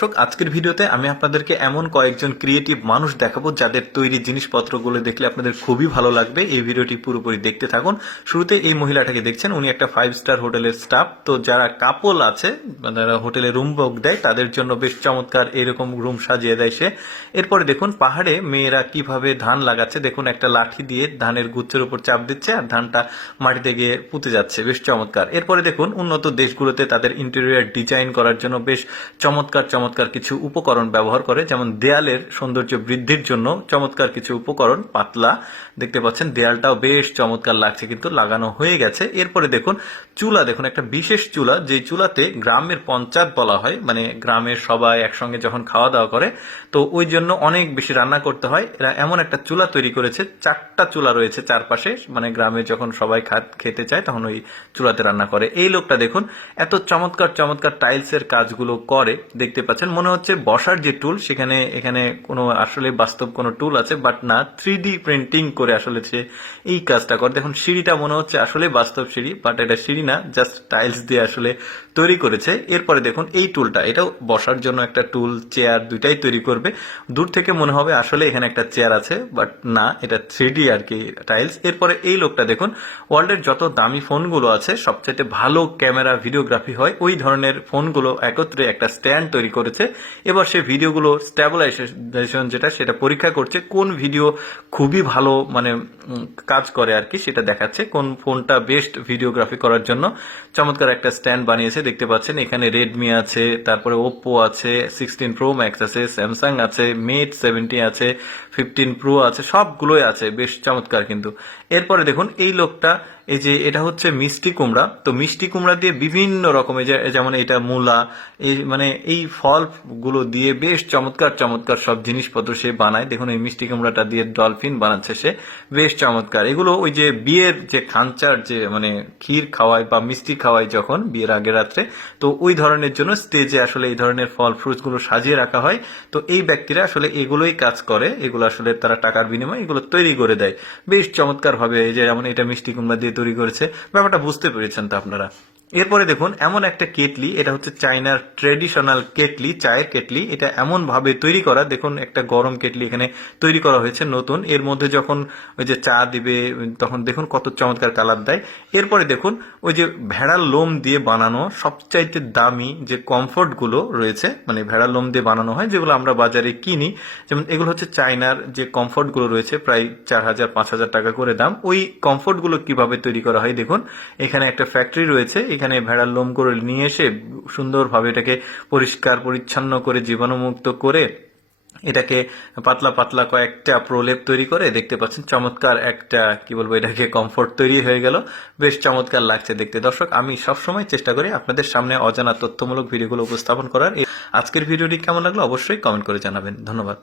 দর্শক, আজকের ভিডিওতে আমি আপনাদেরকে এমন কয়েকজন ক্রিয়েটিভ মানুষ দেখাবো যাদের তৈরি জিনিসপত্রগুলো দেখলে আপনাদের খুবই ভালো লাগবে। এই ভিডিওটি পুরোপুরি দেখতে থাকুন। শুরুতে এই মহিলাটাকে দেখছেন, উনি একটা 5 স্টার হোটেলের স্টাফ। তো যারা কাপল আছে, যারা হোটেলে রুম বুক দেয়, তাদের জন্য বেশ চমৎকার এরকম রুম সাজিয়ে দেয় সে। এরপরে দেখুন পাহাড়ে মেয়েরা কিভাবে ধান লাগাচ্ছে। দেখুন একটা লাঠি দিয়ে ধানের গুচ্ছের উপর চাপ দিচ্ছে আর ধানটা মাটিতে গিয়ে পুঁতে যাচ্ছে, বেশ চমৎকার। এরপরে দেখুন উন্নত দেশগুলোতে তাদের ইন্টেরিয়র ডিজাইন করার জন্য বেশ চমৎকার চমৎকার কিছু উপকরণ ব্যবহার করে, যেমন দেয়ালের সৌন্দর্য বৃদ্ধির জন্য চমৎকার কিছু উপকরণ পাতলা দেখতে পাচ্ছেন। দেয়ালটাও বেশ চমৎকার লাগছে, কিন্তু লাগানো হয়ে গেছে। এরপরে দেখুন চুলা, দেখুন একটা বিশেষ চুলা, যে চুলাতে গ্রামের পঞ্চায়েত বলা হয়, মানে গ্রামের সবাই একসঙ্গে যখন খাওয়া দাওয়া করে তো ওই জন্য অনেক বেশি রান্না করতে হয়। এরা এমন একটা চুলা তৈরি করেছে, 4টা চুলা রয়েছে চারপাশে, মানে গ্রামে যখন সবাই খেতে চায় তখন ওই চুলাতে রান্না করে। এই লোকটা দেখুন এত চমৎকার চমৎকার টাইলসের কাজগুলো করে দেখতে পাচ্ছেন। মনে হচ্ছে বসার যে টুল, সেখানে এখানে কোনো আসলে বাস্তব কোনো টুল আছে, বাট না, 3D প্রিন্টিং করে আসলে সে এই কাজটা করে। দেখুন সিঁড়িটা মনে হচ্ছে আসলে বাস্তব সিঁড়ি, বাট এটা সিঁড়ি না, জাস্ট টাইলস দিয়ে আসলে তৈরি করেছে। এরপরে দেখুন এই টুলটা, এটাও বসার জন্য একটা টুল, চেয়ার দুইটাই তৈরি করবে। দূর থেকে মনে হবে আসলে এখানে একটা চেয়ার আছে, বাট না, এটা 3D আর কি টাইলস। এরপরে এই লোকটা দেখুন ওয়ার্ল্ডের যত দামি ফোনগুলো আছে, সবচেয়ে ভালো ক্যামেরা ভিডিওগ্রাফি হয় ওই ধরনের ফোনগুলো একত্রে একটা স্ট্যান্ড তৈরি করেছে। এবার সে ভিডিওগুলো স্ট্যাবিলাইজেশন যেটা, সেটা পরীক্ষা করছে, কোন ভিডিও খুবই ভালো মানে কাজ করে আর কি, সেটা দেখাচ্ছে কোন ফোনটা বেস্ট ভিডিওগ্রাফি করার জন্য। চমৎকার একটা স্ট্যান্ড বানিয়েছে দেখতে পাচ্ছেন। এখানে রেডমি আছে, তারপরে ওপ্পো আছে, 16 প্রো ম্যাক্স আছে, স্যামসাং আছে, মেট 70 আছে, 15 প্রো আছে, সবগুলোই আছে, বেশ চমৎকার কিন্তু। এরপরে দেখুন এই লোকটা, এই যে এটা হচ্ছে মিষ্টি কুমড়া, তো মিষ্টি কুমড়া দিয়ে বিভিন্ন রকমের, যেমন এটা মূলা, এই মানে এই ফলগুলো দিয়ে বেশ চমৎকার চমৎকার সব জিনিসপত্র সে বানায়। দেখুন এই মিষ্টি কুমড়াটা দিয়ে ডলফিন বানাচ্ছে সে, বেশ চমৎকার। এগুলো ওই যে বিয়ের যে খাঞ্চার যে মানে ক্ষীর খাওয়ায় বা মিষ্টি খাওয়ায় যখন বিয়ের আগের রাত্রে, তো ওই ধরনের জন্য স্টেজে আসলে এই ধরনের ফল ফ্রুটস গুলো সাজিয়ে রাখা হয়। তো এই ব্যক্তিরা আসলে এগুলোই কাজ করে, এগুলো আসলে তারা টাকার বিনিময়ে এগুলো তৈরি করে দেয় বেশ চমৎকার ভাবে। এই যে যেমন এটা মিষ্টি কুমড়া দিয়ে তৈরি করেছে, ব্যাপারটা বুঝতে পেরেছেন তো আপনারা। এরপরে দেখুন এমন একটা কেটলি, এটা হচ্ছে চাইনার ট্রেডিশনাল কেটলি, চায়ের কেটলি। এটা এমন ভাবে তৈরি করা, দেখুন একটা গরম কেটলি এখানে তৈরি করা হয়েছে নতুন। এর মধ্যে যখন ওই যে চা দিবে তখন দেখুন কত চমৎকার কালার দেয়। এরপরে দেখুন ওই যে ভেড়ার লোম দিয়ে বানানো সবচাইতে দামি যে কমফোর্ট গুলো রয়েছে, মানে ভেড়ার লোম দিয়ে বানানো হয় যেগুলো আমরা বাজারে কিনি, যেমন এগুলো হচ্ছে চায়নার যে কমফোর্ট গুলো রয়েছে, প্রায় 4000-5000 টাকা করে দাম। ওই কমফোর্ট গুলো কিভাবে তৈরি করা হয় দেখুন, এখানে একটা ফ্যাক্টরি রয়েছে, এখানে ভেড়ার লোম করে নিয়ে এসে সুন্দরভাবে এটাকে পরিষ্কার পরিচ্ছন্ন করে জীবাণুমুক্ত করে এটাকে পাতলা পাতলা কয়েকটা প্রলেপ তৈরি করে দেখতে পাচ্ছেন চমৎকার একটা কি বলবো এটাকে কমফোর্ট তৈরি হয়ে গেল। বেশ চমৎকার লাগছে দেখতে। দর্শক, আমি সবসময় চেষ্টা করি আপনাদের সামনে অজানা তথ্যমূলক ভিডিওগুলো উপস্থাপন করার। আজকের ভিডিওটি কেমন লাগলো অবশ্যই কমেন্ট করে জানাবেন। ধন্যবাদ।